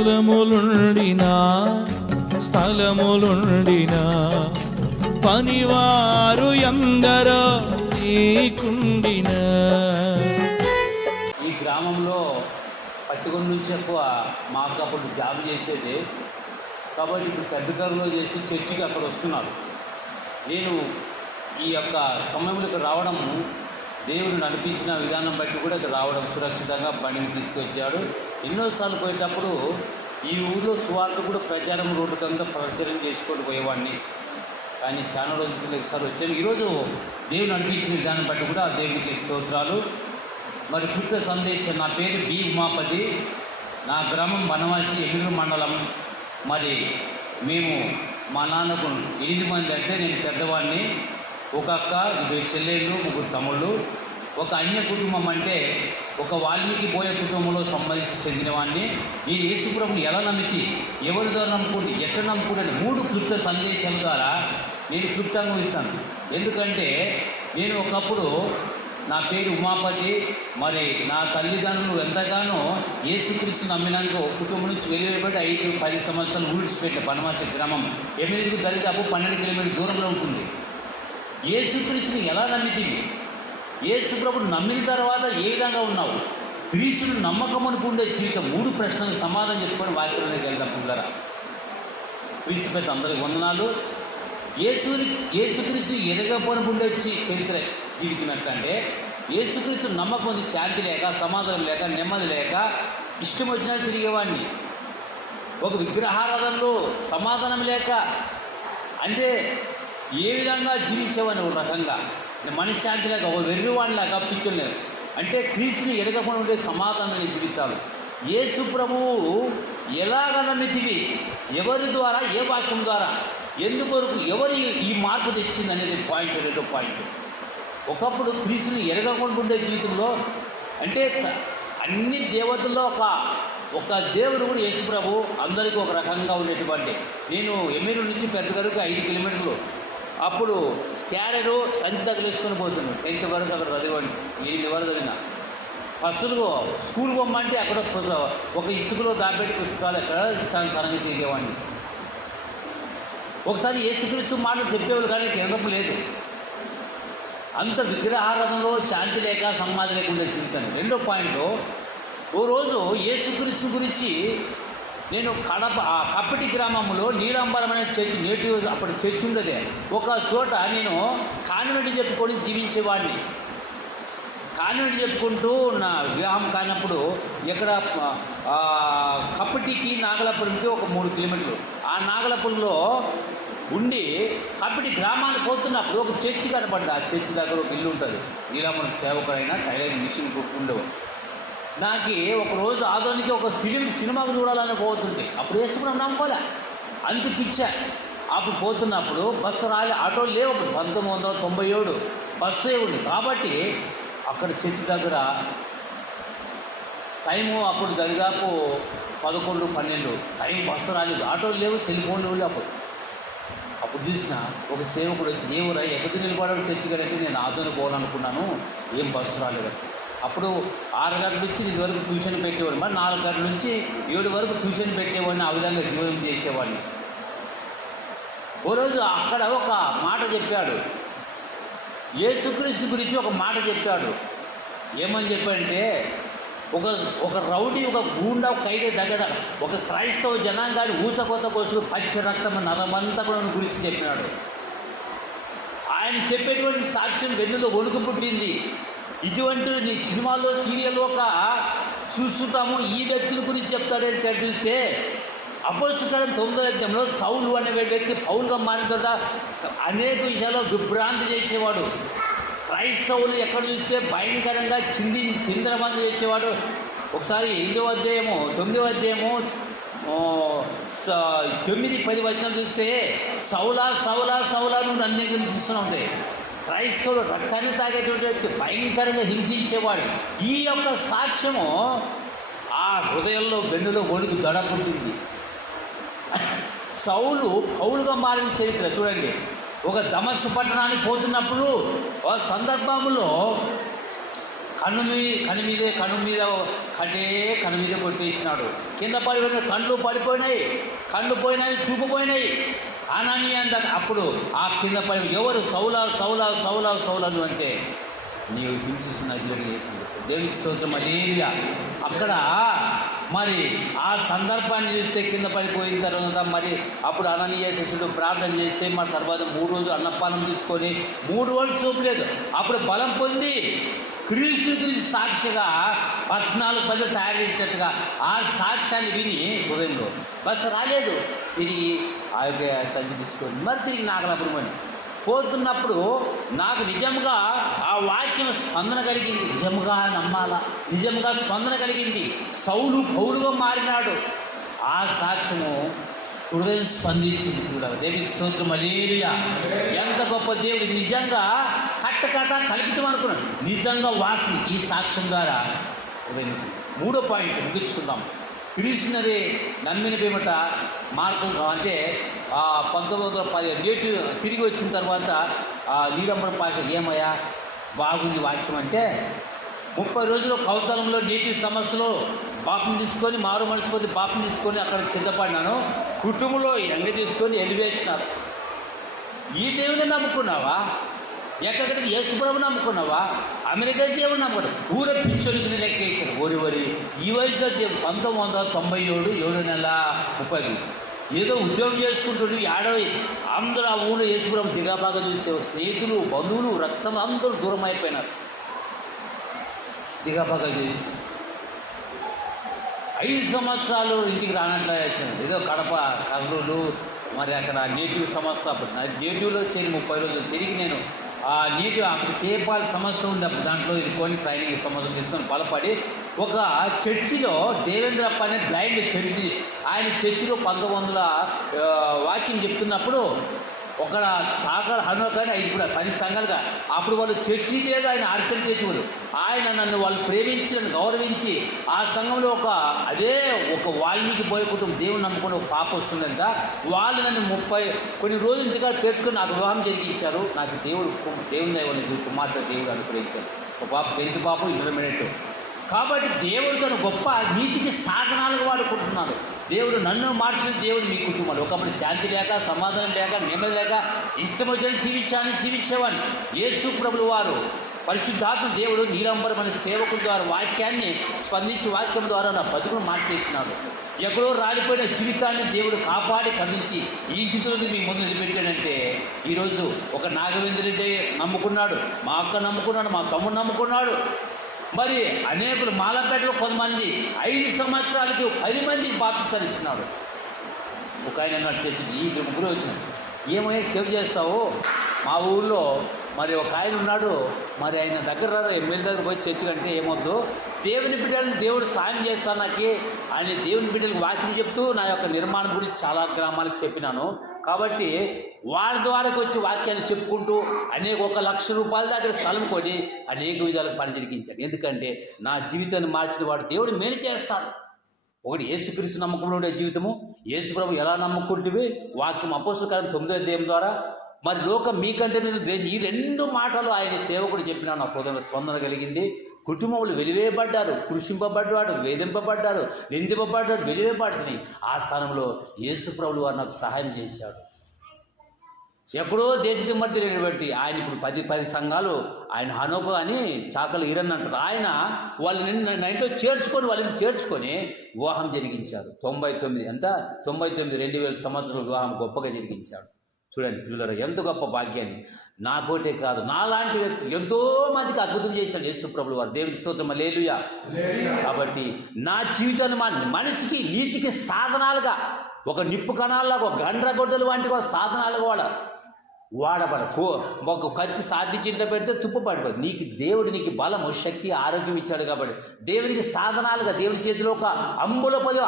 స్థలములుండినా స్థలములుండినా పనివారు ఎందరో నీకుండిన. ఈ గ్రామంలో పట్టుకొని నుంచి ఎక్కువ మాకు అప్పుడు జాబ్ చేసేది. కాబట్టి ఇప్పుడు పెద్దకరలో చేసి చర్చికి అక్కడ వస్తున్నారు. నేను ఈ యొక్క సమయంలో రావడము రావడం దేవుడు నడిపించిన విధానం బట్టి కూడా ఇక్కడ రావడం సురక్షితంగా బండిని తీసుకొచ్చాడు. ఎన్నోసార్లు పోయేటప్పుడు ఈ ఊరిలో సువార్త కూడా ప్రచారం రోడ్డు ప్రచారం చేసుకొని పోయేవాడిని. కానీ చాలా రోజుల కింద ఒకసారి వచ్చాను. ఈరోజు దేవుని అనిపించిన దాన్ని బట్టి కూడా ఆ దేవునికి స్తోత్రాలు. మరి కృత సందేశం నా పేరు బి ఉమాపతి. నా గ్రామం వనవాసి ఎనిమిది మండలం. మరి మేము మా నాన్నకు ఎనిమిది మంది అంటే నేను పెద్దవాడిని. ఒక అక్క ఇద్దరు చెల్లెళ్ళు ముగ్గురు తమ్ముళ్ళు. ఒక అన్య కుటుంబం అంటే ఒక వాల్మీకి బోయ కుటుంబంలో సంబంధించి చెందినవాడిని నేను యేసుప్రభుని ఎలా నమ్మితి ఎవరి ద్వారా నమ్ముకుంటే ఎక్కడ నమ్ముకుంటే మూడు క్లుప్త సందేశాల ద్వారా నేను క్లుప్తంగా ఇస్తాను. ఎందుకంటే నేను ఒకప్పుడు నా పేరు ఉమాపతి మరి నా తల్లిదండ్రులు ఎంతగానో యేసుక్రీస్తు నమ్మినాక కుటుంబం నుంచి వెళ్ళిపోయి ఐదు పది సంవత్సరాలు ఊడ్చిపెట్టే పనమాస గ్రామం. ఎనిమిదికి దరిదాపు పన్నెండు కిలోమీటర్ దూరంలో ఉంటుంది. యేసుక్రీస్తుని ఎలా నమ్మితివి? యేసు ప్రభుడు నమ్మిన తర్వాత ఏ విధంగా ఉన్నావు? క్రీస్తుని నమ్మకం పొందే జీవితం. మూడు ప్రశ్నలకు సమాధానం చెప్పుకొని వాక్యంలోకి వెళ్దాం పుల్లరా క్రీస్తు పెద్ద అందరికి వందనాలు. యేసుని యేసుక్రీస్తు ఎదగపోని చీ- చరిత్ర జీవితున్నట్టంటే యేసుక్రీస్తు నమ్మకం శాంతి లేక సమాధానం లేక నెమ్మది లేక ఇష్టం వచ్చినా తిరిగేవాడిని. ఒక విగ్రహారాధనలో సమాధానం లేక అంటే ఏ విధంగా జీవించేవాడిని ఒక రకంగా? మనశ్శాంతిలాగా ఒక వెర్రివాడిలాగా పిచ్చోలేదు అంటే క్రీస్తుని ఎరగకుండా ఉండే సమాధానం జీవితాలు. యేసు ప్రభువు ఎలాగ నమ్మితివి ఎవరి ద్వారా? ఏ వాక్యం ద్వారా? ఎందుకొరకు ఎవరి ఈ మార్పు తెచ్చింది అనేది పాయింట్ రెండో పాయింట్. ఒకప్పుడు క్రీస్తుని ఎరగకుండా ఉండే జీవితంలో అంటే అన్ని దేవతల్లో ఒక ఒక దేవుడు కూడా యేసు ప్రభు అందరికీ ఒక రకంగా ఉండేటువంటి. నేను ఎమ్మెల్యే నుంచి పెద్దగరకు ఐదు కిలోమీటర్లు. అప్పుడు క్యారెరు సంచి తగిలేసుకొని పోతున్నాడు టెన్త్ వరకు అక్కడ చదివండి. ఎనిమిది వరకు చదివిన. ఫస్టులు స్కూల్ పొమ్మంటే అక్కడ ఒక ఇసుకలో దాపెట్టి పుస్తకాలు ఎక్కడ ఇష్టానుసారంగా తిరిగేవాడిని. ఒకసారి ఏసుక్రీస్తు మాటలు చెప్పేవాళ్ళు కానీ తినడం లేదు. అంత విగ్రహారాధనలో శాంతి లేక సమాధి లేకుండా జీవితాన్ని. రెండో పాయింట్ ఓ రోజు యేసుక్రీస్తు గురించి నేను కడప ఆ కప్పటి గ్రామంలో నీలాంబరం అనే చర్చ్ నేటివ్ అప్పుడు చర్చ్ ఉండేది. ఒక చోట నేను కాన్వెంట్ చెప్పుకొని జీవించేవాడిని. కాన్వెంట్ చెప్పుకుంటూ నా వివాహం కానప్పుడు ఎక్కడ కప్పటికి నాగలాపురంకి ఒక మూడు కిలోమీటర్లు. ఆ నాగలాపురంలో ఉండి కప్పటి గ్రామానికి పోతున్నప్పుడు ఒక చర్చి కనపడ్డా. ఆ చర్చి దగ్గర ఒక ఇల్లు ఉంటుంది. నీలాంబరం సేవకుడైనా టైలరింగ్ మిషన్ కుట్టుకుండేవాడు నాకు ఒకరోజు ఆదోనికి ఒక ఫిలిం సినిమాకు చూడాలని పోతుంది అప్పుడు వేసుకున్నాం నమ్ముకోలే. అంత పిచ్చా. అప్పుడు పోతున్నప్పుడు బస్సు రాలి ఆటో లేవు అప్పుడు. పంతొమ్మిది వందల తొంభై ఏడు బస్సే ఉంది? కాబట్టి అక్కడ చర్చి దగ్గర టైము అప్పుడు దరిదాపు పదకొండు పన్నెండు. టైం బస్సు రాలేదు. ఆటోలు లేవు సెల్ ఫోన్లు లేవు అప్పుడు. అప్పుడు చూసిన ఒక సేవకుడు వచ్చి ఏవురా ఎక్కడికి నిలబడాడు చర్చి కదంటే నేను ఆదోని పోవాలనుకున్నాను. ఏం బస్సు రాలేదు అప్పుడు ఆరు గంటల నుంచి ఇది వరకు ట్యూషన్ పెట్టేవాడిని మరి నాలుగు గంటల నుంచి ఏడు వరకు ట్యూషన్ పెట్టేవాడిని ఆ విధంగా జీవనం చేసేవాడిని. ఓ రోజు అక్కడ ఒక మాట చెప్పాడు. యేసుక్రీస్తు గురించి ఒక మాట చెప్పాడు. ఏమని చెప్పాడంటే ఒక ఒక రౌడీ ఒక గూండా ఒక ఖైదే దగ్గర ఒక క్రైస్తవ జనాంగాన్ని ఊచకోత కోసం పచ్చ రక్తం నరమంతా కూడా గురించి చెప్పినాడు. ఆయన చెప్పేటువంటి సాక్ష్యం వెన్నులో వణుకు పుట్టింది. ఇటువంటి నీ సినిమాలో సీరియల్ ఒక చూస్తుంటాము. ఈ వ్యక్తుల గురించి చెప్తాడంటే చూస్తే అపోసుకరం తొమ్మిదో అధ్యాయంలో సౌలు అనే వ్యక్తి పౌలుగా మారిన తర్వాత అనేక విషయాల్లో విభ్రాంతి చేసేవాడు. క్రైస్తవులు ఎక్కడ చూస్తే భయంకరంగా చింది చిందరమంది చేసేవాడు. ఒకసారి ఎనిమిదో అధ్యాయము తొమ్మిదో అధ్యాయము స- తొమ్మిది పది వచ్చిన చూస్తే సౌలా సౌలా సౌలా నువ్వు నన్ను హింసిస్తున్నావు ఉంటాయి క్రైస్తవులు రక్తాన్ని తాగేటువంటి వ్యక్తి భయంకరంగా హింసించేవాడు. ఈ యొక్క సాక్ష్యము ఆ హృదయంలో వెన్నులో వణుకు దడకుంటుంది. సౌలు పౌలుగా మారిన చరిత్ర చూడండి. ఒక దమస్సు పట్టణానికి పోతున్నప్పుడు ఆ సందర్భంలో కన్ను మీ కను మీదే కను మీద కట్టే కను మీద కొట్టేసినాడు. కింద పడిపోయిన కళ్ళు పడిపోయినాయి. కళ్ళు పోయినాయి చూపు పోయినాయి. అనాని అంద అప్పుడు ఆ కింద పడి ఎవరు సౌలా సౌలా సౌలా సౌలను అంటే నీవు హింసిస్తున్న అధికారి దేవునికి స్తోత్రం. అదేగా అక్కడ మరి ఆ సందర్భాన్ని చూస్తే కింద పడిపోయిన తర్వాత మరి అప్పుడు అననీయ శిష్యుడు ప్రార్థన చేస్తే మరి తర్వాత మూడు రోజులు అన్నపానం తీసుకొని మూడు రోజులు చూపలేదు అప్పుడు బలం పొంది క్రీస్తు గురించి సాక్షిగా పద్నాలుగు పది తయారు చేసినట్టుగా ఆ సాక్ష్యాన్ని విని హృదయంలో బస్ రాలేదు. ఇది ఆ యొక్క సంచి తీసుకొని మరి తిరిగి నాగలాపురం పోతున్నప్పుడు నాకు నిజంగా ఆ వాక్యం స్పందన కలిగింది. నిజంగా నమ్మాలా? నిజంగా స్పందన కలిగింది. సౌలు పౌరుగా మారినాడు. ఆ సాక్ష్యము హృదయం స్పందించింది కూడా. దేవికి స్తోత్రం. మలేరియా ఎంత గొప్ప దేవుడు. నిజంగా కట్ట కట్ట కల్పితం అనుకున్నాడు. నిజంగా వాస్తవం. ఈ సాక్ష్యం ద్వారా. ఉదయిస్తుంది మూడో పాయింట్ ముగించుకుందాం. క్రీస్తునరే నమ్మిన పేమట మార్గం అంటే పంతొమ్మిది వందల పది నేటివ్ తిరిగి వచ్చిన తర్వాత ఆ నీలంబరం పాష ఏమయ్యా? బాగుంది వాక్యం అంటే ముప్పై రోజులు కౌతలంలో నీటి సమస్యలో పాపం తీసుకొని మారు మనిషిపోతే పాపం తీసుకొని అక్కడ సిద్ధపడినాను. కుటుంబంలో ఎండ తీసుకొని ఎలివేసినారు. ఈ దేవుని నమ్ముకున్నావా? ఎక్కడికి యేసుప్రభు నమ్ముకున్నావా? అమెరికా దేవుడు నమ్ముకున్నావు? ఊర పిచ్చోనికి లెక్కేసారు ఓరి ఓరి ఈ వయసులో దేవుడు పంతొమ్మిది వందల తొంభై ఏడు ఏడు నెల ముప్పై ఏదో ఉద్యోగం చేసుకుంటుండే ఆడో అందరూ ఆ ఊళ్ళో యేసుప్రభు దిగాబాగా చూసే స్నేహితులు బంధువులు రక్తం అందరూ దూరం అయిపోయినారు. దిగాబాగా చూసి. ఐదు సంవత్సరాలు ఇంటికి రానట్లా వచ్చింది ఏదో కడప కర్నూలు మరి అక్కడ నేటివ్ సంస్థ నేటివ్లో చేరి ముప్పై రోజులు తిరిగి నేను ఆ నేటివ్ అప్పుడు పేపాల్ ఉంది దాంట్లో ఇది ట్రైనింగ్ సంవత్సరం తీసుకొని బలపడి ఒక చర్చిలో దేవేంద్రప్ప అనే బ్లైండ్ చర్చి ఆయన చర్చిలో పంతొమ్మిది వందల వాక్యం చెప్తున్నప్పుడు ఒక చాకర హనుమకాని ఐదు కూడా పది సంఘాలుగా. అప్పుడు వాళ్ళు చర్చి లేదు ఆయన ఆర్చన చేసేవారు. ఆయన నన్ను వాళ్ళు ప్రేమించి నన్ను గౌరవించి ఆ సంఘంలో ఒక అదే ఒక వాల్మీకి పోయే కుటుంబం దేవుని నమ్ముకుని ఒక పాప వస్తుందంట. వాళ్ళు నన్ను ముప్పై కొన్ని రోజులు ఇంటికాడ పేర్చుకొని నాకు వివాహం జరిగించారు. నాకు దేవుడు దేవుని దేవుని దైవం కుమార్తె దేవుడు అనుగ్రహించారు. ఒక పాప పెద్ద పాప ఇంటర్మీడియట్ కాబట్టి దేవుడు తను గొప్ప నీతికి సాధనాలుగా వాడుకుంటున్నాడు. దేవుడు నన్ను మార్చిన దేవుడు మీ కుటుంబాలు. ఒకప్పుడు శాంతి లేక సమాధానం లేక నెమ్మది లేక ఇష్టం వచ్చిన జీవించాలని జీవించేవాడిని యేసు ప్రభులు వారు. పరిశుద్ధాత్మ దేవుడు నీలంబరం అనే సేవకుల ద్వారా వాక్యాన్ని స్పందించి వాక్యం ద్వారా నా బతుకును మార్చేసినాడు. ఎక్కడో రాలిపోయిన జీవితాన్ని దేవుడు కాపాడి కదిలించి ఈ స్థితిలో మీ ముందు నిలబెట్టాడంటే ఈరోజు ఒక నాగవేంద్ర నమ్ముకున్నాడు మా అక్క నమ్ముకున్నాడు మా తమ్ముడు నమ్ముకున్నాడు. మరి అనేకులు మాలపేటలో కొంతమంది ఐదు సంవత్సరాలకి పది మందికి బాప్తిస్తాను ఇచ్చినాడు. ఒక ఆయన అన్నాడు ఈ ముగ్గురు వచ్చినాడు ఏమైనా సేవ చేస్తావు? మా ఊళ్ళో మరి ఒక ఆయన ఉన్నాడు మరి ఆయన దగ్గర ఎమ్మెల్యే దగ్గర పోయి చర్చ కంటే ఏమొద్దు. దేవుని బిడ్డలను దేవుడు సాయం చేస్తాను నాకు. ఆయన దేవుని బిడ్డలకు వాక్యం చెప్తూ నా యొక్క నిర్మాణం గురించి చాలా గ్రామాలకు చెప్పినాను. కాబట్టి వారి ద్వారా వచ్చి వాక్యాన్ని చెప్పుకుంటూ అనేక ఒక లక్ష రూపాయల దగ్గర స్థలం కొని అనేక విధాలకు పని జరిగించాడు. ఎందుకంటే నా జీవితాన్ని మార్చిన వాడు దేవుడు మేలు చేస్తాడు. ఒకటి యేసుక్రీస్తు నమ్మకంలో ఉండే జీవితము. యేసు ప్రభు ఎలా నమ్ముకుంటే వాక్యం అపోసుకాలం తొమ్మిదో అధ్యాయం ద్వారా మరి లోకం మీకంటే నేను ద్వేషం ఈ రెండు మాటలు ఆయన సేవకుడు చెప్పిన నా హృదయంలో స్పందన కలిగింది. కుటుంబములు వెలివేయబడ్డారు కృషింపబడ్డాడు వేధింపబడ్డారు నిందింపబడ్డారు వెలివేయబడుతున్నాయి ఆ స్థానంలో యేసు ప్రభులు వారు నాకు సహాయం చేశాడు ఎప్పుడో దేశ దిమ్మర్తి బట్టి ఆయన ఇప్పుడు పది పది సంఘాలు ఆయన హనోకు అని చాకలు ఈరన్ అంటారు. ఆయన వాళ్ళని నైన్లో చేర్చుకొని వాళ్ళని చేర్చుకొని వివాహం జరిగించారు. తొంభై తొమ్మిది ఎంత? తొంభై తొమ్మిది రెండు వేల సంవత్సరాల వివాహం గొప్పగా జరిగించాడు. చూడండి పిల్లలు ఎంత గొప్ప భాగ్యాన్ని నాకోటే కాదు నాలాంటి ఎంతో మందికి అద్భుతం చేశాడు యేసు ప్రభులు వారు. దేవుని స్తోత్రం. లేలుయా కాబట్టి నా జీవితాన్ని మా మనిషికి నీతికి సాధనాలుగా ఒక నిప్పు కణాలాగా ఒక గండ్రగొడ్డలు వంటి ఒక సాధనాలుగా వాడ వాడబడకు. ఒక కత్తి సాధ్య ఇంట్లో పెడితే తుప్పు పడిపోదు. నీకు దేవుడు నీకు బలము శక్తి ఆరోగ్యం ఇచ్చాడు కాబట్టి. దేవునికి సాధనాలుగా దేవుని చేతిలో ఒక అంబుల పది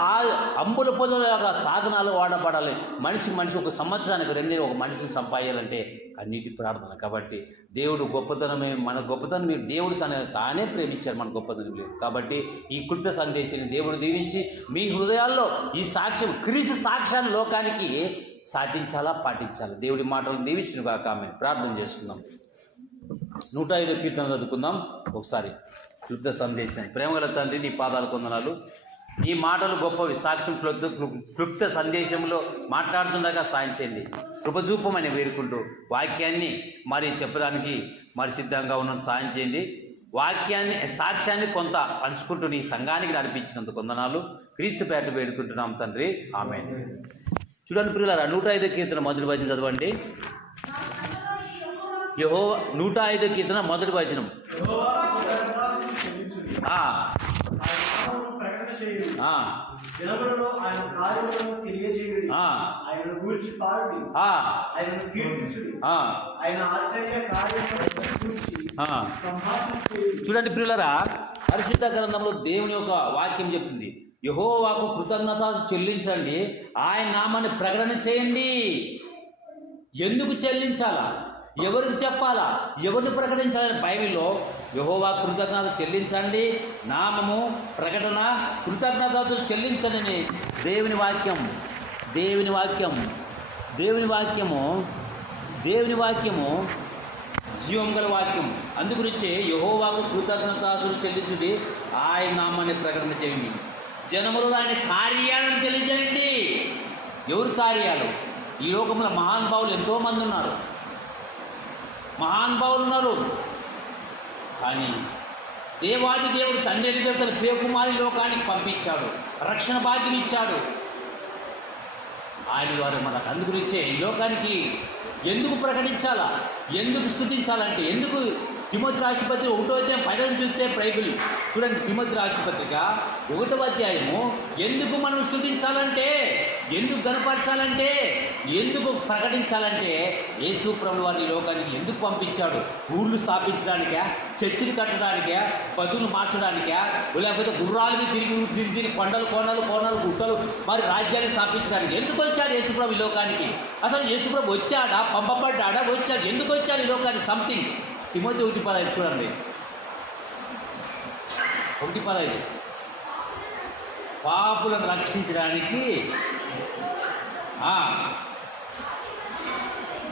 అంబుల పదుల యొక్క సాధనాలు వాడబడాలి. మనిషి మనిషి ఒక సంవత్సరానికి రెండు ఒక మనిషిని సంపాదించాలంటే అన్నిటి ప్రార్థన కాబట్టి. దేవుడు గొప్పతనమే మన గొప్పతనం మీరు దేవుడు తన తానే ప్రేమించారు మన గొప్పతనం లేదు. కాబట్టి ఈ కృత సందేశాన్ని దేవుడు దీవించి మీ హృదయాల్లో ఈ సాక్ష్యం క్రీస్తు సాక్ష్యాన్ని లోకానికి సాధించాలా పాటించాలా? దేవుడి మాటలు దీవించిన కాక ఆమె ప్రార్థన చేసుకుందాం. నూట ఐదు కీర్తన చదువుకుందాం. ఒకసారి క్లుప్త సందేశం ప్రేమగల తండ్రి నీ పాదాలు కొందనాలు ఈ మాటలు గొప్పవి. సాక్ష్యం క్లుప్త క్లుప్త సందేశంలో మాట్లాడుతుండగా సాయం చేయండి. కృపజూపమని వేడుకుంటూ వాక్యాన్ని మరి చెప్పడానికి మరి సిద్ధంగా ఉన్న సాయం చేయండి. వాక్యాన్ని సాక్ష్యాన్ని కొంత పంచుకుంటూ నీ సంఘానికి నడిపించినందుకు వందనాలు. క్రీస్తు పేట వేడుకుంటున్నాం తండ్రి. ఆమె చూడండి పిల్లల నూట ఐదో కీర్తన మొదటి భజన చదవండి. యహో నూట ఐదో కీర్తన మొదటి భజనం చూడండి పిల్లలరా పరిశుద్ధ గ్రంథంలో దేవుని యొక్క వాక్యం చెప్తుంది. యహోవాకు కృతజ్ఞత చెల్లించండి. ఆయన నామాన్ని ప్రకటన చేయండి. ఎందుకు చెల్లించాలా? ఎవరికి చెప్పాలా? ఎవరిని ప్రకటించాలని బైబిల్లో యహోవా కృతజ్ఞత చెల్లించండి. నామము ప్రకటన కృతజ్ఞతలు చెల్లించండి దేవుని వాక్యం దేవుని వాక్యం దేవుని వాక్యము దేవుని వాక్యము జీవం గల వాక్యం. అందుగురించి యహోవాకు కృతజ్ఞతాసులు చెల్లించుడి. ఆయన నామాన్ని ప్రకటన చేయండి. జనములు ఆయన కార్యాలను తెలియజేయండి. ఎవరి కార్యాలు? ఈ లోకంలో మహానుభావులు ఎంతోమంది ఉన్నారు. మహానుభావులు ఉన్నారు. కానీ దేవాది దేవుడు తండ్రి దేవతల పేకుమారి లోకానికి పంపించాడు. రక్షణ భాగ్యం ఇచ్చాడు. ఆయన వారు మనకు అందు గురించే ఈ లోకానికి ఎందుకు ప్రకటించాలా? ఎందుకు స్థుతించాలంటే ఎందుకు తిమోతి రాశిపత్రిక ఒకటో అధ్యాయం పైన చూస్తే బైబిల్. చూడండి తిమోతి రాశిపత్రిక ఒకటో అధ్యాయము ఎందుకు మనం స్థుతించాలంటే ఎందుకు గనపరచాలంటే ఎందుకు ప్రకటించాలంటే యేసు ప్రభు వారిని లోకానికి ఎందుకు పంపించాడు? ఊళ్ళు స్థాపించడానికా చర్చిలు కట్టడానికా బతులు మార్చడానికా లేకపోతే గుర్రాలని తిరిగి తిరిగి తిరిగి కొండలు కోణాలు కోణాలు గుట్టలు మరి రాజ్యాన్ని స్థాపించడానికి ఎందుకు వచ్చాడు యేసుప్రభు ఈ లోకానికి? అసలు యేసుప్రభు వచ్చాడా? పంపబడ్డాడా? వచ్చాడు? ఎందుకు వచ్చాడు ఈ లోకానికి? సంథింగ్ తిమోతి ఒకటి పదహైదు చూడండి. ఒకటి పదహైదు. పాపులను రక్షించడానికి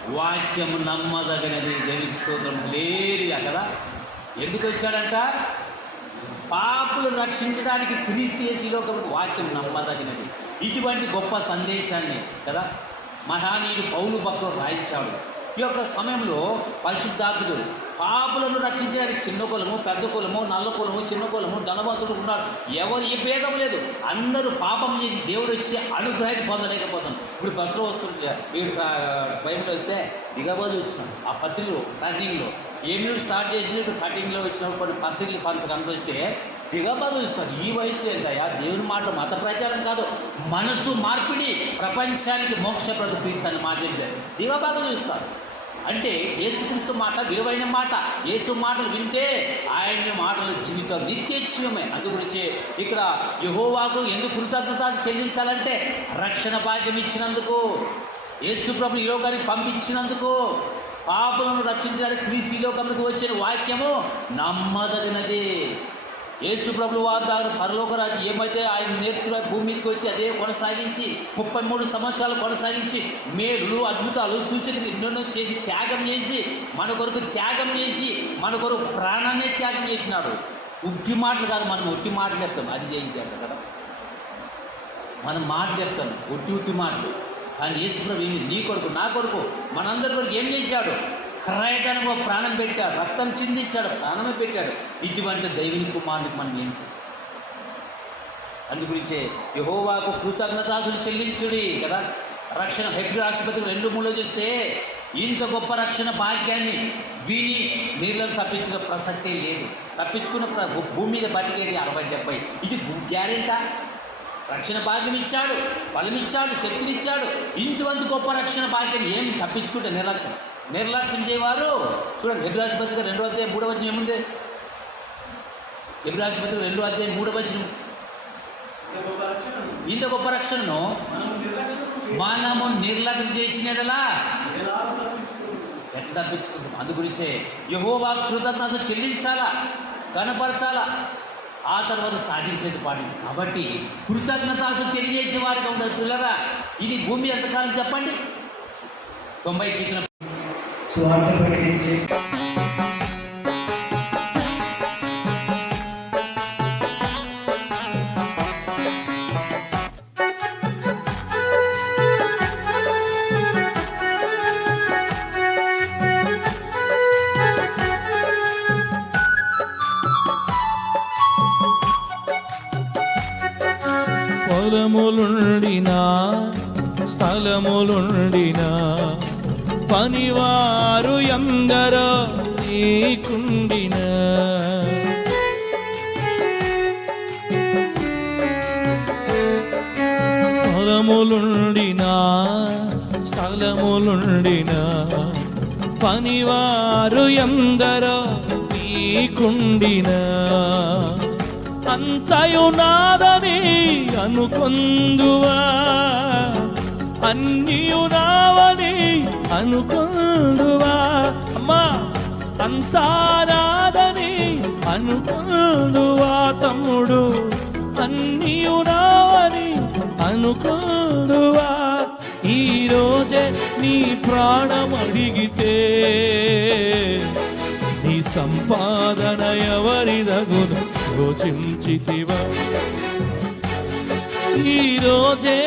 వాక్యము నమ్మదగినది. దేవుని స్తోత్రం. లేని అక్కడ ఎందుకు వచ్చాడంట? పాపులు రక్షించడానికి క్రీస్తు చేసి ఈ వాక్యం నమ్మదగినది. ఇటువంటి గొప్ప సందేశాన్ని కదా మహానీయుడు పౌలు భక్తులు రాయించాడు. ఈ యొక్క సమయంలో పరిశుద్ధాత్ముడు పాపులను రక్షించడానికి చిన్న కులము పెద్ద కులము నల్ల కులము చిన్న కులము ధనవంతుడు ఉన్నాడు. ఎవరు ఏ భేదం లేదు. అందరూ పాపం చేసి దేవుడు వచ్చి అనుగ్రహాన్ని పొందలేకపోతాం ఇప్పుడు బస్సులో వస్తుంటే వీడు వస్తే దిగబోదు చూస్తున్నాం ఆ పత్రికలో రన్నింగ్లో. ఏమీ స్టార్ట్ చేసి ఇప్పుడు కటింగ్లో వచ్చినప్పుడు కొన్ని పత్రికలు పంచ కనిపిస్తే దిగబోదు చూస్తాడు ఈ వయసు ఏంటయ్యా? దేవుని మాట మత ప్రచారం కాదు. మనసు మార్పిడి ప్రపంచానికి మోక్షప్రద క్రీస్తాన్ని మాట్లాడితే దిగబాదు చూస్తాడు. అంటే యేసుక్రీస్తు మాట విలువైన మాట. యేసు మాటలు వింటే ఆయన మాటలు జీవితం నిత్యక్షయమే అందు ఇక్కడ యహోవాకు ఎందుకు కృతజ్ఞత చెల్లించాలంటే రక్షణ భాగ్యం ఇచ్చినందుకు యేసు ప్రభు ఈ లోకానికి పంపించినందుకు పాపలను రక్షించడానికి క్రీస్తు ఈ లోకంలోకి వచ్చిన వాక్యము నమ్మదగినది. యేసు ప్రభులు వారు దాని పరలోక రాజు ఏమైతే ఆయన నేర్చుకున్న భూమి మీదకి వచ్చి అదే కొనసాగించి ముప్పై మూడు సంవత్సరాలు కొనసాగించి మేలు అద్భుతాలు సూచనలు ఎన్నెన్నో చేసి త్యాగం చేసి మన కొరకు త్యాగం చేసి మన కొరకు ప్రాణాన్నే త్యాగం చేసినాడు. ఉట్టి మాటలు కాదు మనం ఒట్టి మాటలు చెప్తాం. అది చేయించాడు కదా. మనం మాటలు చెప్తాం. ఒట్టి ఉట్టి మాటలు. కానీ యేసుప్రభు ఏమి నీ కొరకు నా కొరకు మనందరి కొరకు ఏం చేశాడు? క్రయకనుగో ప్రాణం పెట్టాడు. రక్తం చిందించాడు ప్రాణమే పెట్టాడు. ఇటువంటి దైవిని కుమారునికి మనం ఏంటి అందుగురించే యహోవాకు కృతజ్ఞతాసులు చెల్లించుడి కదా? రక్షణ హెబ్రి ఆసుపత్రి రెండు మూడు చూస్తే ఇంత గొప్ప రక్షణ భాగ్యాన్ని విని నీళ్ళను తప్పించిన ప్రసక్తే లేదు. తప్పించుకున్న ప్ర- భూమి మీద బతికేది అరవై డెబ్బై. ఇది గ్యారెంటా? రక్షణ భాగ్యం ఇచ్చాడు బలమిచ్చాడు శక్తినిచ్చాడు. శక్తిని ఇంతమంది గొప్ప రక్షణ భాగ్యం ఏం తప్పించుకుంటే నిర్లక్ష్యం? నిర్లక్ష్యం చేయవారు. చూడండి ఎబ్రాసుపత్రిక రెండో అధ్యాయం మూడో వచనం ఏముంది? ఎబ్రాసుపత్రిక రెండో అధ్యాయం మూడో వచనం. ఇంత గొప్ప రక్షణను నిర్లక్ష్యం మనము నిర్లక్ష్యం చేసినలా ఎట్లా తప్పించుకుంటాం? అందు గురించే యహోవా కృతజ్ఞత చెల్లించాలా? కనపరచాలా? ఆ తర్వాత సాధించేది పాడి కాబట్టి కృతజ్ఞతాసు తెలియజేసే వారికి ఉండదు పిల్లరా. ఇది భూమి ఎంతకాలం చెప్పండి. తొంభై కీర్తన సువార్త ప్రకటించి స్థలములుండినా స్థలములుండినా పనివారు ఎందరో నీకుండిన స్థలములుండినా స్థలములుండినా పనివారు ఎందరో నీకుండిన అంతయు నాదని అనుకొందువా? అన్నియు అనుకుందువా? అమ్మా అంతా నాదని అనుకుందువా తమ్ముడు? అన్నియు నావని అనుకొందువా? ఈ నీ ప్రాణం అడిగితే నీ సంపాదన ఎవరిదగును యోచించితివా ఈరోజే